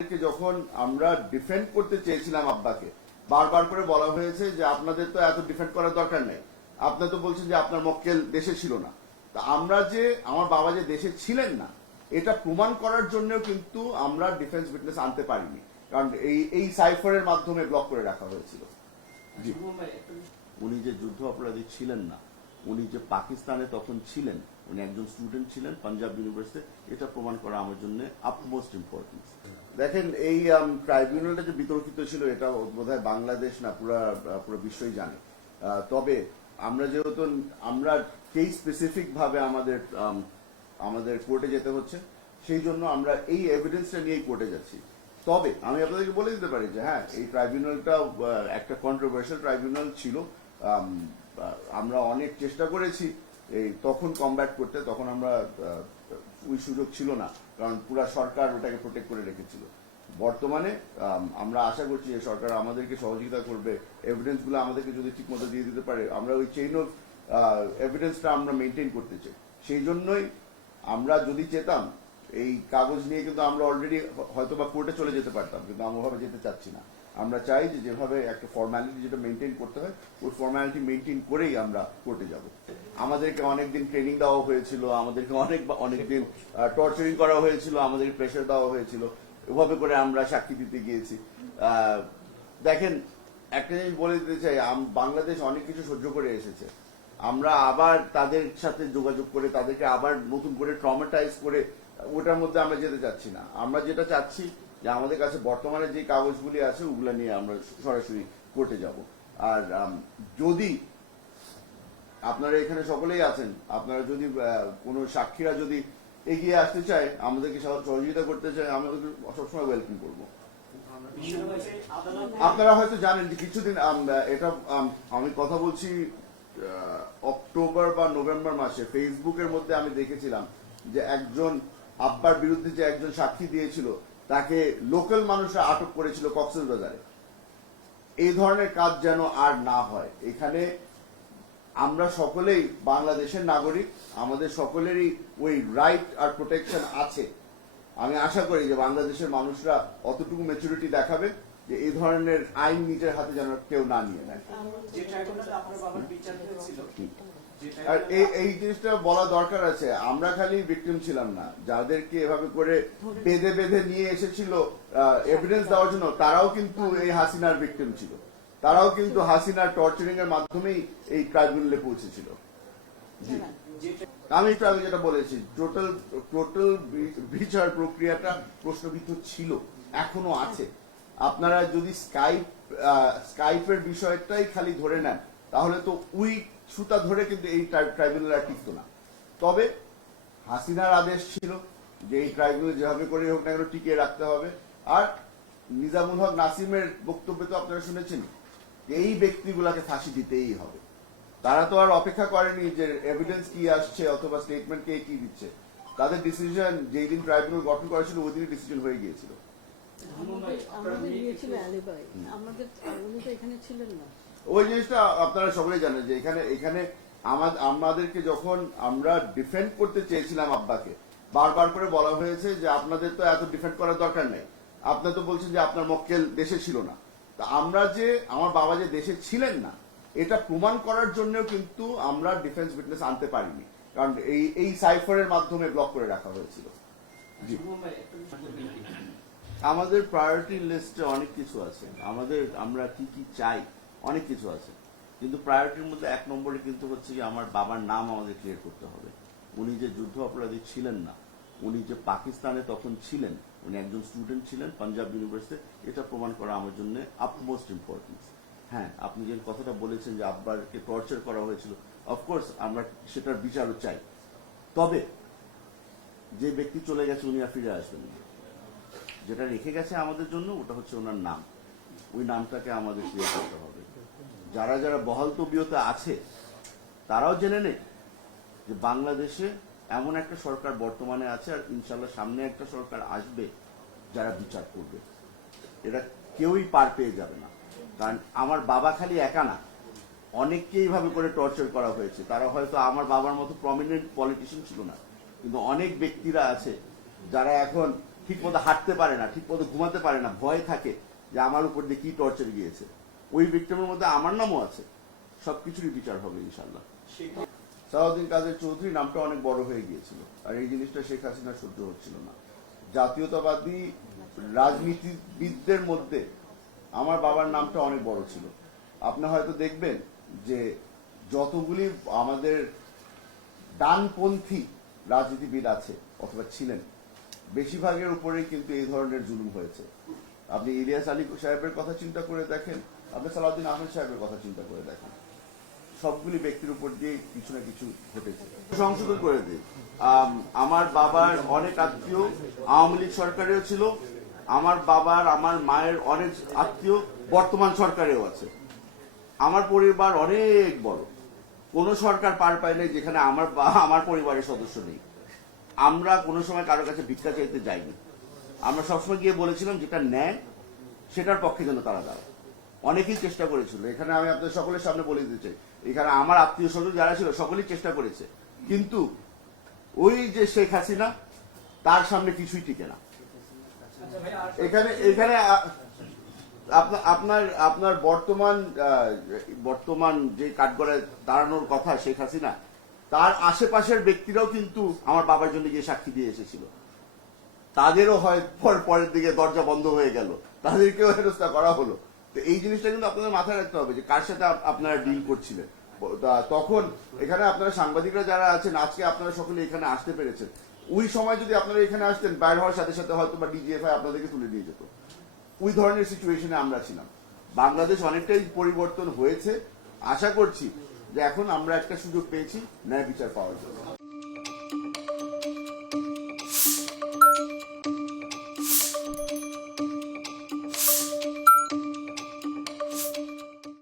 যখন আমরা ডিফেন্ড করতে চেয়েছিলাম আব্বাকে, বারবার করে বলা হয়েছে যে আপনাদের তো এত ডিফেন্ড করার দরকার নেই, আপনার তো বলছেন যে আপনার মক্কেল দেশে ছিল না। তা আমরা যে আমার বাবা যে দেশে ছিলেন না এটা প্রমাণ করার জন্য কিন্তু আমরা ডিফেন্স উইটনেস আনতে পারিনি, কারণ এই সাইফারের মাধ্যমে ব্লক করে রাখা হয়েছিল। জি, উনি যে যুদ্ধ অপরাধী ছিলেন না, উনি যে পাকিস্তানে তখন ছিলেন, উনি একজন স্টুডেন্ট ছিলেন পাঞ্জাব ইউনিভার্সিটি, এটা প্রমাণ করা আমার জন্য আপমোস্ট ইম্পর্টেন্ট। দেখেন, এই ট্রাইব্যুনালটা যে বিতর্কিত ছিল এটা বোধহয় বাংলাদেশ না পুরো বিশ্বই জানে। তবে আমরা যেহেতু আমরা কেস স্পেসিফিক ভাবে আমাদের কোর্টে যেতে হচ্ছে, সেই জন্য আমরা এই এভিডেন্সটা নিয়েই কোর্টে যাচ্ছি। তবে আমি আপনাদেরকে বলে দিতে পারি যে হ্যাঁ, এই ট্রাইব্যুনালটা একটা কন্ট্রোভার্সিয়াল ট্রাইব্যুনাল ছিল। আমরা অনেক চেষ্টা করেছি তখন কমব্যাট করতে, তখন আমরা ওই সুযোগ ছিল না, কারণ পুরো সরকার ওটাকে প্রোটেক্ট করে রেখেছিল। বর্তমানে আমরা আশা করছি যে সরকার আমাদেরকে সহযোগিতা করবে, এভিডেন্স গুলো আমাদেরকে যদি ঠিক মতো দিয়ে দিতে পারে, আমরা ওই চেইন অফ এভিডেন্সটা আমরা মেনটেন করতে চাই। সেই জন্যই আমরা যদি চেতাম এই কাগজ নিয়ে কিন্তু আমরা অলরেডি হয়তো বা কোর্টে চলে যেতে পারতাম, কিন্তু আমরা ওভাবে যেতে চাচ্ছি না। আমরা চাই যে যেভাবে একটা ফর্মালিটি যেটা মেনটেন করতে হয়, ওই ফর্মালিটি মেনটেন করেই আমরা কোর্টে যাব। আমাদেরকে অনেকদিন ট্রেনিং দেওয়া হয়েছিল, আমাদেরকে অনেকদিন টর্চারিং করা হয়েছিল, আমাদেরকে প্রেশার দেওয়া হয়েছিল, ওভাবে করে আমরা সাক্ষী দিতে গিয়েছি। দেখেন, একটা জিনিস বলে দিতে চাই, বাংলাদেশ অনেক কিছু সহ্য করে এসেছে। আমরা আবার তাদের সাথে যোগাযোগ করে তাদেরকে আবার নতুন করে ট্রমাটাইজ করে ওটার মধ্যে আমরা যেতে চাচ্ছি না। আমরা যেটা চাচ্ছি যে আমাদের কাছে বর্তমানে যে কাগজগুলি আছে ওগুলা নিয়ে আমরা সরাসরি কোর্টে যাব। আর যদি আপনারা এখানে সকলেই আছেন, আপনারা যদি কোনো সাক্ষীরা যদি এগিয়ে আসতে চায়, আমাদেরকে সহযোগিতা করতে চায়, আমরা সবসময় ওয়েলকাম করবো। আপনারা হয়তো জানেন যে কিছুদিন এটা আমি কথা বলছি অক্টোবর বা নভেম্বর মাসে ফেসবুকের মধ্যে আমি দেখেছিলাম যে একজন আব্বার বিরুদ্ধে যে একজন সাক্ষী দিয়েছিল তাকে লোকাল মানুষরা আটক করেছিল কক্সবাজারে। এই ধরনের কাজ যেন আর না হয়। এখানে আমরা সকলেই বাংলাদেশের নাগরিক, আমাদের সকলেরই ওই রাইট আর প্রোটেকশন আছে। আমি আশা করি যে বাংলাদেশের মানুষরা অতটুকু ম্যাচুরিটি দেখাবে যে এই ধরনের আইন নিজের হাতে যেন কেউ না নিয়ে নেয়। আর এই জিনিসটা বলা দরকার আছে, আমরা খালি ভিকটিম ছিলাম না, যাদেরকে এভাবে করে বেঁধে বেঁধে নিয়ে এসেছিল এভিডেন্স দেওয়ার জন্য, তারাও কিন্তু এই হাসিনার ভিকটিম ছিল, তারাও কিন্তু হাসিনার টর্চারিং এর মাধ্যমেই এই ট্রাইব্যুনালে পৌঁছেছিল। জি, আমি একটু আগে যেটা বলেছি, টোটাল বিচার প্রক্রিয়াটা প্রশ্নবিদ্ধ ছিল, এখনো আছে। আপনারা যদি স্কাইপের বিষয়টাই খালি ধরে নেন, তাহলে তো ওই সুতা ধরে কিন্তু এই ট্রাইব্যুনাল আর টিকতো না। তবে হাসিনার আদেশ ছিল যে এই ট্রাইব্যুনাল যেভাবে করে হোক না কেন টিকিয়ে রাখতে হবে। আর নিজামুল হক নাসিমের বক্তব্য তো আপনারা শুনেছেন, এই ব্যক্তিগুলাকে ফাঁসি দিতেই হবে। তারা তো আর অপেক্ষা করেনি যে এভিডেন্স কি আসছে অথবা স্টেটমেন্ট কে কি দিচ্ছে। তাদের ডিসিশন যেই দিন ট্রাইব্যুনাল গঠন করা ছিল ওই দিনই ডিসিশন হয়ে গিয়েছিল। ওই জিনিসটা আপনারা সকলেই জানেন যে এখানে আমাদেরকে যখন আমরা ডিফেন্ড করতে চেয়েছিলাম আব্বাকে, বারবার করে বলা হয়েছে যে আপনাদের তো এত ডিফেন্ড করার দরকার নেই, আপনার তো বলছেন যে আপনার মক্কেল দেশে ছিল না। তা আমরা যে আমার বাবা যে দেশে ছিলেন না এটা প্রমাণ করার জন্য কিন্তু আমরা ডিফেন্স উইটনেস আনতে পারিনি, কারণ এই সাইফারের মাধ্যমে ব্লক করে রাখা হয়েছিল। জি, আমাদের প্রায়োরিটি লিস্টে অনেক কিছু আছে, আমরা কি কি চাই অনেক কিছু আছে, কিন্তু প্রায়োরিটির মধ্যে এক নম্বরে কিন্তু হচ্ছে যে আমার বাবার নাম আমাদের ক্লিয়ার করতে হবে। উনি যে যুদ্ধ অপরাধী ছিলেন না, উনি যে পাকিস্তানে তখন ছিলেন, উনি একজন স্টুডেন্ট ছিলেন পাঞ্জাব ইউনিভার্সিটি, এটা প্রমাণ করা আমার জন্য আপমোস্ট ইম্পর্টেন্ট। হ্যাঁ, আপনি যে কথাটা বলেছেন যে আব্বারকে টর্চার করা হয়েছিল, অফকোর্স আমরা সেটার বিচারও চাই। তবে যে ব্যক্তি চলে গেছে উনি আর ফিরে আসবেন না। যেটা রেখে গেছে আমাদের জন্য ওটা হচ্ছে ওনার নাম, ওই নামটাকে আমাদের ক্লিয়ার করতে হবে। যারা যারা বহাল তবিয়তে আছে তারাও জেনে নেই যে বাংলাদেশে এমন একটা সরকার বর্তমানে আছে, আর ইনশাল্লাহ সামনে একটা সরকার আসবে যারা বিচার করবে। এটা কেউই পার পেয়ে যাবে না, কারণ আমার বাবা খালি একা না, অনেককে এইভাবে করে টর্চার করা হয়েছে। তারা হয়তো আমার বাবার মতো প্রমিনেন্ট পলিটিশিয়ান ছিল না, কিন্তু অনেক ব্যক্তিরা আছে যারা এখন ঠিক মতো হাঁটতে পারে না, ঠিক মতো ঘুমাতে পারে না, ভয় থাকে যে আমার উপর দিয়ে কি টর্চার গিয়েছে, ওই ভিক্টিমের মধ্যে আমার নামও আছে। সবকিছুরই বিচার হবে ইনশাল্লাহ। সালাউদ্দিন কাদের চৌধুরী নামটা অনেক বড় হয়ে গিয়েছিল, আর এই জিনিসটা শেখ হাসিনা সহ্য হচ্ছিল না। জাতীয়তাবাদী রাজনীতিবিদদের মধ্যে আমার বাবার নামটা অনেক বড় ছিল। আপনি হয়তো দেখবেন যে যতগুলি আমাদের ডানপন্থী রাজনীতিবিদ আছে অথবা ছিলেন, বেশিরভাগের উপরেই কিন্তু এই ধরনের জুলুম হয়েছে। আপনি ইলিয়াস আলী সাহেবের কথা চিন্তা করে দেখেন, আপনি সালাউদ্দিন আহমেদ সাহেবের কথা চিন্তা করে দেখেন, সবগুলি ব্যক্তির উপর দিয়ে কিছু না কিছু ঘটেছে। সংশোধন করে দিই, আমার বাবার অনেক আত্মীয় আওয়ামী লীগ সরকারেও ছিল, আমার বাবার আমার মায়ের অনেক আত্মীয় বর্তমান সরকারেও আছে। আমার পরিবার অনেক বড়, কোনো সরকার পার পাইলে যেখানে আমার পরিবারের সদস্য নেই। আমরা কোনো সময় কারোর কাছে ভিক্ষা চাইতে যাইনি। আমরা সবসময় গিয়ে বলেছিলাম যেটা ন্যায় সেটার পক্ষে যেন তারা দাঁড়ায়। অনেকেই চেষ্টা করেছিল, এখানে আমি আপনাদের সকলের সামনে বলে দিতে চাই, এখানে আমার আত্মীয় স্বজন যারা ছিল সকলেই চেষ্টা করেছে, কিন্তু ওই যে শেখ হাসিনা, তার সামনে কিছুই টিকে না। এখানে এখানে আপনার আপনার বর্তমান যে কাঠগড়ায় দাঁড়ানোর কথা শেখ হাসিনা, তার আশেপাশের ব্যক্তিরাও কিন্তু আমার বাবার জন্য গিয়ে সাক্ষী দিয়ে এসেছিল। তাদেরও হয় পরের দিকে দরজা বন্ধ হয়ে গেল, তাদেরকেও হেনস্থা করা হলো। তো এই জিনিসটা কিন্তু আপনাদের মাথায় রাখতে হবে যে কার সাথে আপনারা ডিল করছিলেন। তখন এখানে আপনারা সাংবাদিকরা যারা আছেন, আজকে আপনারা সকলে এখানে আসতে পেরেছেন, ওই সময় যদি আপনারা এখানে আসতেন, বাইর হওয়ার সাথে সাথে হয়তো বা ডিজিএফআই আপনাদেরকে তুলে নিয়ে যেত। ওই ধরনের সিচুয়েশনে আমরা ছিলাম। বাংলাদেশ অনেকটাই পরিবর্তন হয়েছে। আশা করছি যে এখন আমরা একটা সুযোগ পেয়েছি ন্যায় বিচার পাওয়ার জন্য।